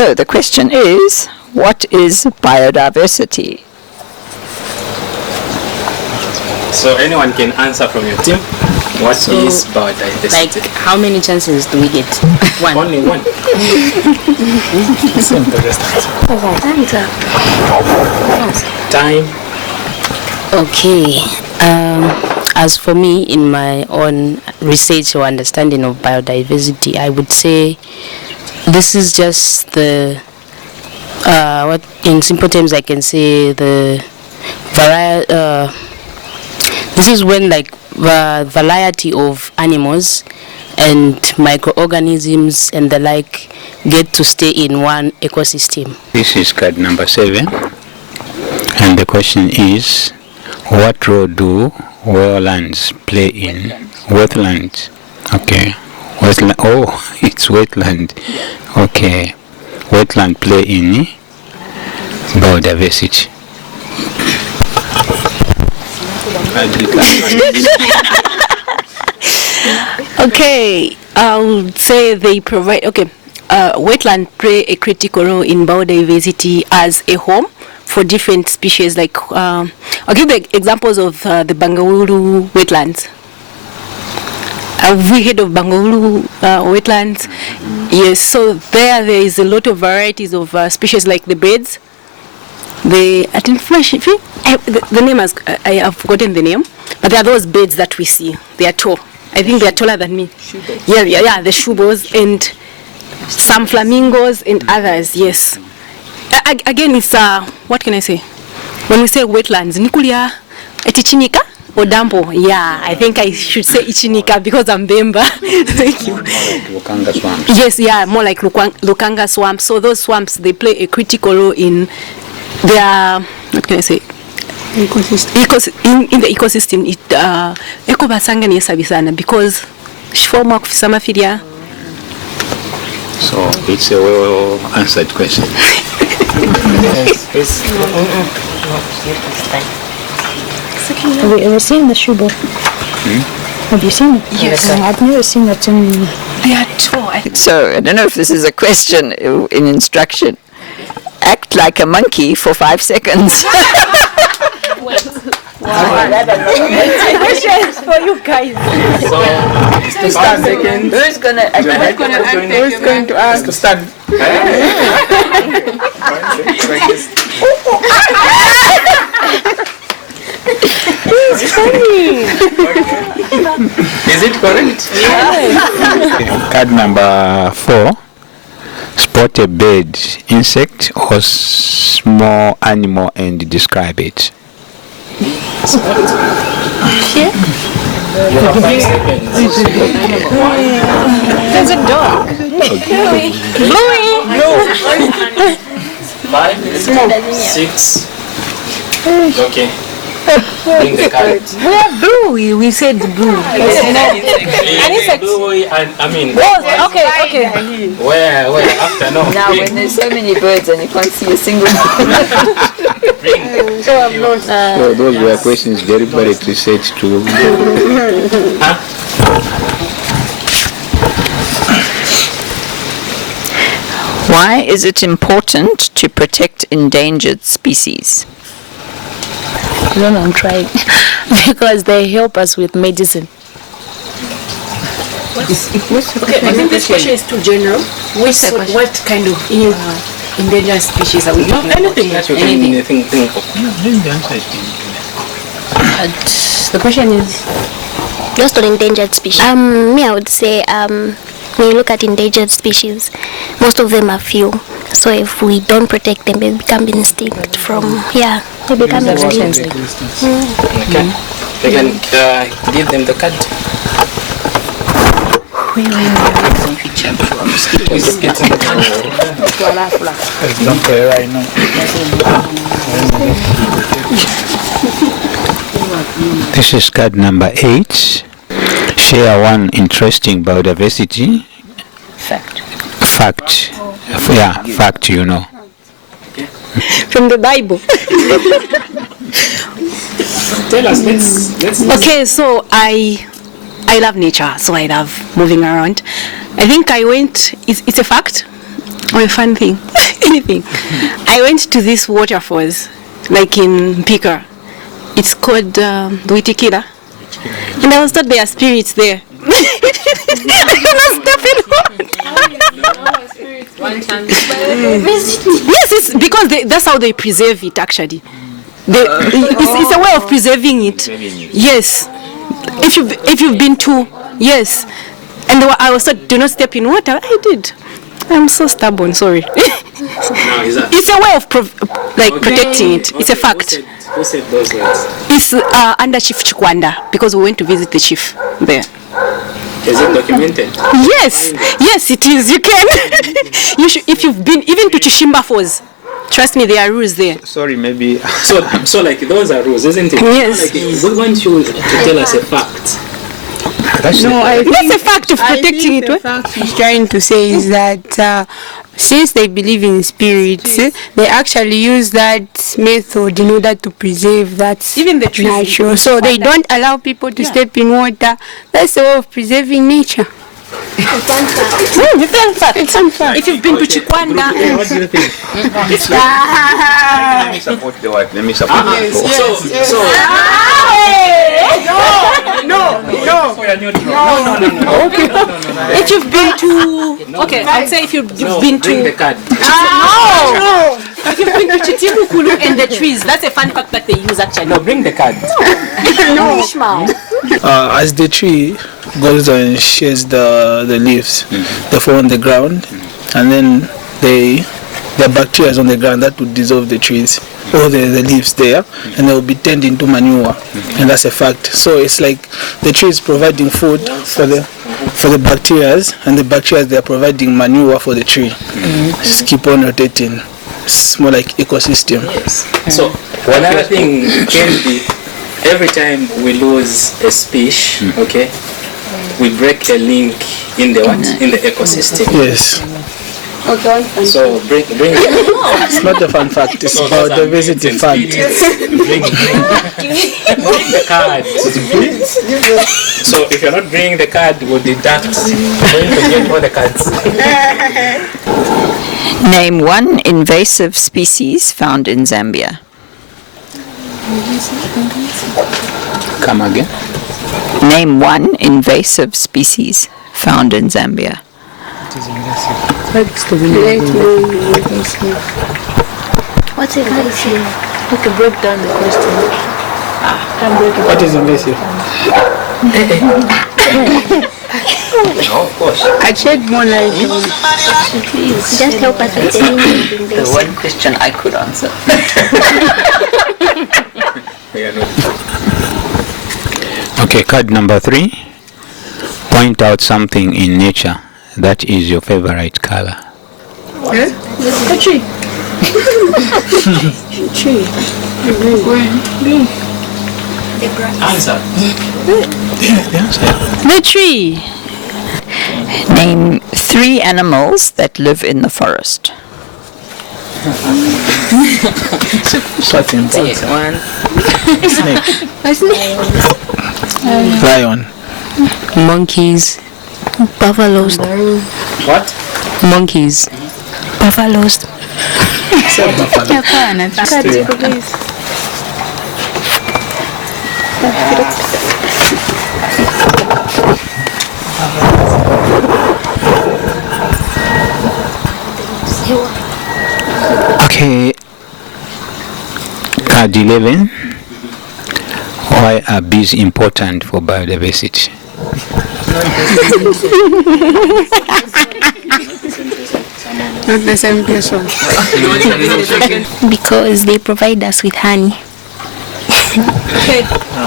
So the question is, what is biodiversity? So anyone can answer from your team. What is biodiversity? Like, how many chances do we get? One. Only one. Simple, just answer. Time. Okay. As for me, in my own research or understanding of biodiversity, I would say this is just the what in simple terms I can say the this is when like the variety of animals and microorganisms and the like get to stay in one ecosystem. This is card number 7, and the question is, what role do wetlands play in wetlands? Okay, wetland. Oh, it's wetland. Okay, wetland play in biodiversity. Okay, I would say they provide, wetland play a critical role in biodiversity as a home for different species. Like, I'll give the examples of the Bangawulu wetlands. Have we heard of Bangawulu wetlands? Yes, so there is a lot of varieties of species like the birds. The name I have forgotten the name, but there are those birds that we see. They are tall. I think they are taller than me. Yeah, the shubos and some flamingos and others. Yes. Again, it's what can I say? When we say wetlands, Nikulia etichinika or dampo. Yeah, I think I should say ichinika because I'm Bemba. Thank you. Lukanga swamps. Yes, yeah, more like Lukanga swamps. So those swamps, they play a critical role in their, what can I say? In the ecosystem. Ekobasanga ni sabisana because shifoma kufisama filia. So it's a well answered question. Have you ever seen the shubo? Have you seen it? Yes. I've never seen it in... They are tall. So I don't know if this is a question in instruction. Act like a monkey for 5 seconds. Questions for you guys. So, 5 seconds. Who's going to act? Who's going to ask? To stand. It's funny. Is it correct? Card number 4. Spot a bird, insect, or small animal and describe it. Here? You have 5 seconds. There's a dog. Okay. Bluey. 5, 6. Okay. Bring the card. Where blue? We said blue. Insect. I mean. Okay. Where? After no. Now, when there's so many birds and you can't see a single one. So those were questions deliberate research to. Why is it important to protect endangered species? I don't know, I'm trying. Because they help us with medicine. Okay, I think this question is too general. What kind of endangered species are we talking about? Anything that you can think of. The question is just on endangered species. Me, I would say when you look at endangered species, most of them are few. So if we don't protect them, they become extinct they become extinct. Okay. They can give them the card. This is card number 8. Share one interesting biodiversity fact. Fact, you know. From the Bible. Tell us, let's Okay, so I love nature, so I love moving around. I think it's a fact. or a fun thing, anything. I went to this waterfalls, like in Pika. It's called Uitikira. And I was told there are spirits there. I cannot step in water. Yes, it's because that's how they preserve it, actually. It's a way of preserving it. Yes. If you've been to, yes. And I was told, do not step in water. I did. I'm so stubborn, sorry. It's a way of protecting it. It's a fact. Who said those words? It's under Chief Chikwanda, because we went to visit the chief there. Is it documented? Yes, it is. You can. If you've been even to Chishimba Falls, trust me, there are rules there. Sorry, maybe. So like those are rules, isn't it? Yes. Like, we want you to tell us a fact. That's a fact of protecting it. The fact she's trying to say is that since they believe in spirits, they actually use that method in order to preserve that even the trees. natural. So they don't allow people to step in water. That's the way of preserving nature. It's unfair. If you've been to Chikwanda, What do you think? Let me support the word. Let me support the No. If you've been to, okay, I'd say if you've been Bring the to, card. if you've been to Chitimukulu and the trees, that's a fun fact that they use actually. No, bring the card. As the tree goes and sheds the leaves, they fall on the ground, and then the bacteria on the ground that would dissolve the trees or the leaves there, and they will be turned into manure, and that's a fact. So it's like the tree is providing food for the bacteria, and the bacteria they are providing manure for the tree. Just keep on rotating. It's more like ecosystem. Yes. So another thing can be, every time we lose a species, okay, we break a link in the in the ecosystem. Yes. So bring It's not a fun fact, it's biodiversity fact. bring the card. So if you're not bringing the card, we'll deduct. We're going to get all the cards. Name one invasive species found in Zambia. Come again. Name one invasive species found in Zambia. What's invasive? Okay, break down the question. What is invasive? No, of course. I shed more light on. Just help us with the The one question I could answer. Okay, card number 3. Point out something in nature that is your favorite color. A tree. Tree. Green. Answer. the tree. Name 3 animals that live in the forest. What's important? Snake. Lion. Monkeys. buffaloes. What? Monkeys. Buffaloes. Okay. Card 11. Why are bees important for biodiversity? Not the same person. Because they provide us with honey.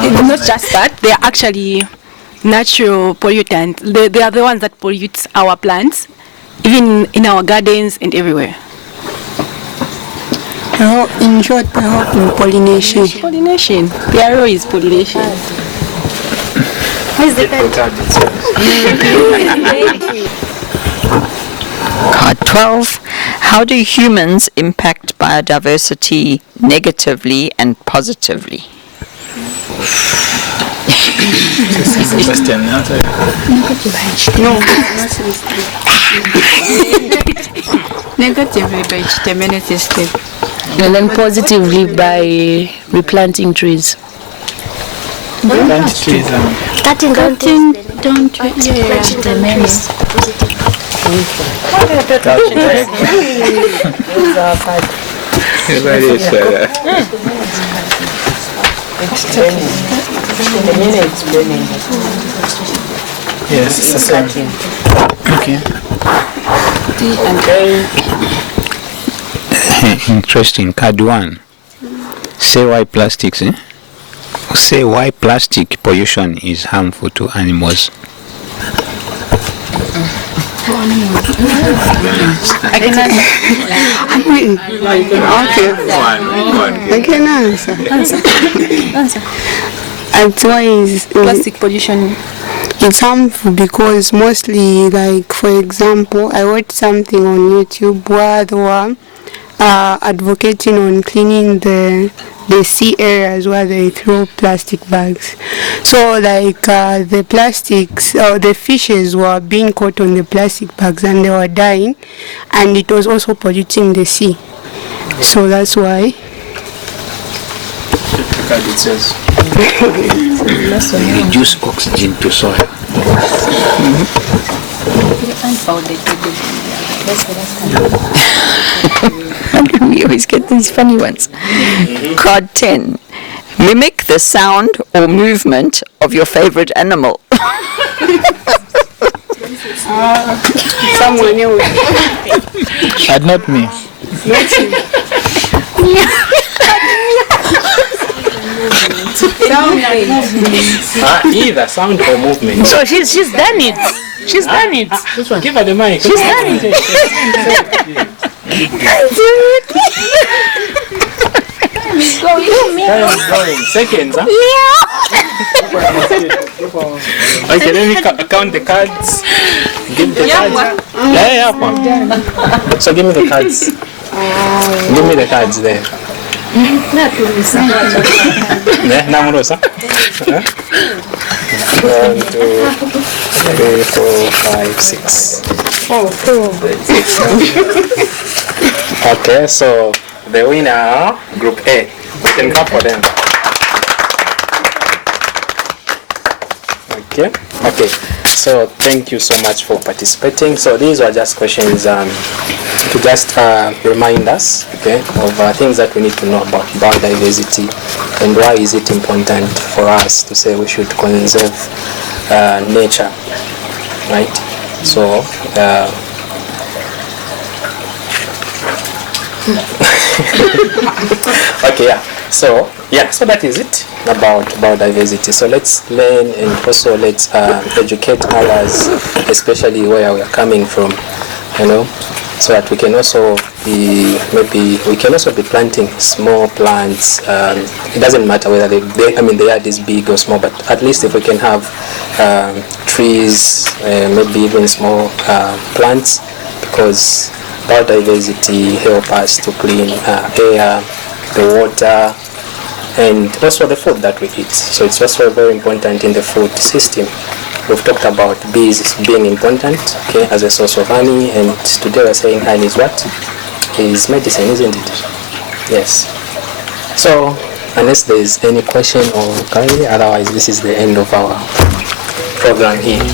It's not just that, they are actually natural pollutants. They are the ones that pollute our plants, even in our gardens and everywhere. In short, they help in pollination. Pollination. Their role is pollination. Where's the card? Card 12. How do humans impact biodiversity negatively and positively? Question. No. Negatively by community step. And then positively by replanting trees. Plant trees. Cutting down Cutting trees. down trees. Planting down trees. Yes, it's the same. Okay. Interesting. Card 1. Say why plastics, Say why plastic pollution is harmful to animals. I can answer. Answer. That's why is Plastic pollution. it's harmful because mostly, like for example, I watched something on YouTube where they were advocating on cleaning the sea areas where they throw plastic bags. So like the plastics or the fishes were being caught on the plastic bags and they were dying, and it was also polluting the sea. So that's why. It says Reduce oxygen to soil. We always get these funny ones. Card 10. Mimic the sound or movement of your favorite animal. Someone else. And not me. either sound or movement. So she's done it. She's done it. This one, give her the mic. She's done it. Going. Seconds, huh? Okay, let me count the cards. Give the cards. Yeah. So give me the cards. Give me the cards there. Namurosa. 1, 2, 3, 4, 5, 6. Okay, so the winner, Group A. We can clap for them. Okay. So thank you so much for participating. So these were just questions to just remind us, of things that we need to know about biodiversity and why is it important for us to say we should conserve nature, right? So. So that is it about biodiversity. So let's learn and also let's educate others, especially where we are coming from, so that we can also be planting small plants. It doesn't matter whether they are this big or small, but at least if we can have trees, maybe even small plants, because biodiversity help us to clean air, the water, and also the food that we eat. So it's also very important in the food system. We've talked about bees being important, as a source of honey, and today we're saying honey is what? Is medicine, isn't it? Yes. So unless there is any question or query, otherwise this is the end of our program here.